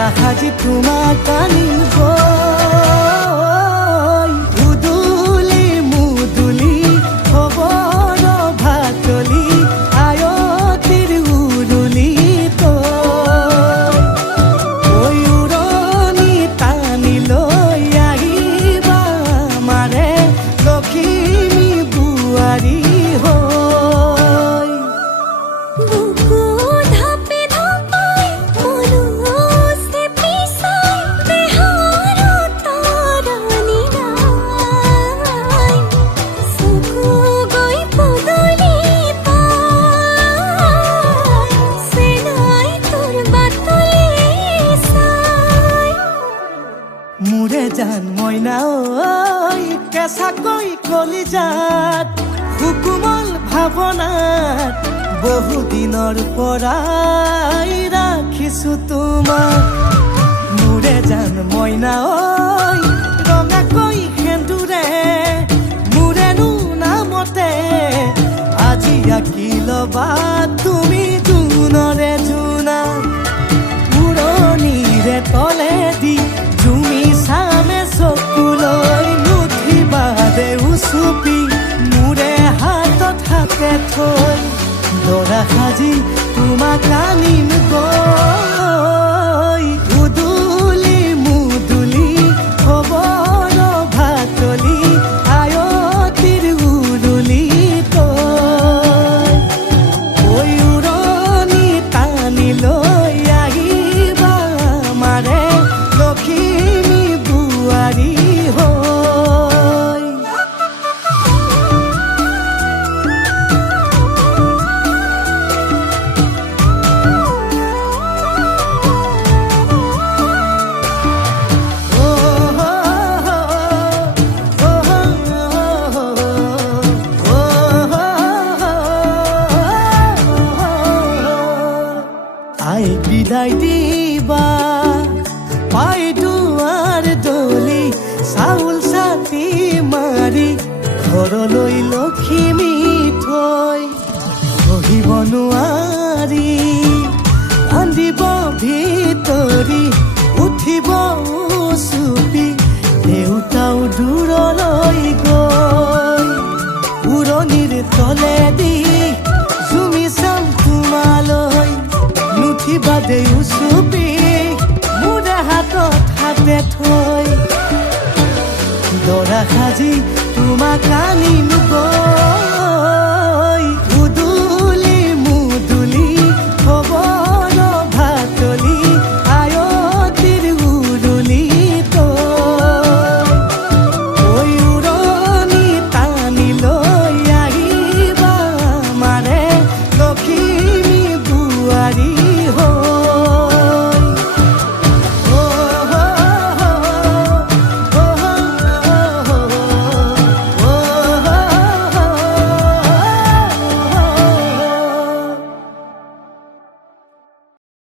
দৰা সাজি তোমাক আনিম গৈ উদুলি মুদুলি খবৰ ভাতলি আয়তিৰ উৰুলি তই উৰণি টানি লৈ আহিবা আমাৰে লখিমী বোৱাৰী মোৰে জান মইনা ঐ কেঁচাকৈ কলিজাত সুকুমল ভাৱনাত বহুদিনৰ পৰাই ৰাখিছো তোমাক মোৰে জান মইনা ঐ ৰঙাকৈ সেন্দুৰে মোৰেনো নামতে আজি আঁকি ল'বা তুমি জোনৰে জোনা উৰণিৰে তলেদি তুমি চামে চকুলৈ নুঠিবা দে উচুপি মোৰে হাতত হাতে থৈ দৰা সাজি তোমাক আনিম গৈ উদুলি মুদুলি খবৰ ভাতলি আয়তিৰ উৰুলি তই ঐ উৰণি টানি লৈ আহিবা আমাৰে লখিমী বোৱাৰী হৈ আই বিদায় দিবা পাই দুৱাৰ দলি চাউল চাটি মাৰি ঘৰলৈ লখিমী থৈ সহিব নোৱাৰি কান্দিব ভিতৰি উঠিব চুপি দেউতাও দূৰলৈ গৈ উৰণিৰ তলেদি জুমি চাম তোমালৈ নুঠিবা দেউ চুপি মোৰে হাতত হাতে থৈ দৰা সাজি তোমাক আনিম গৈ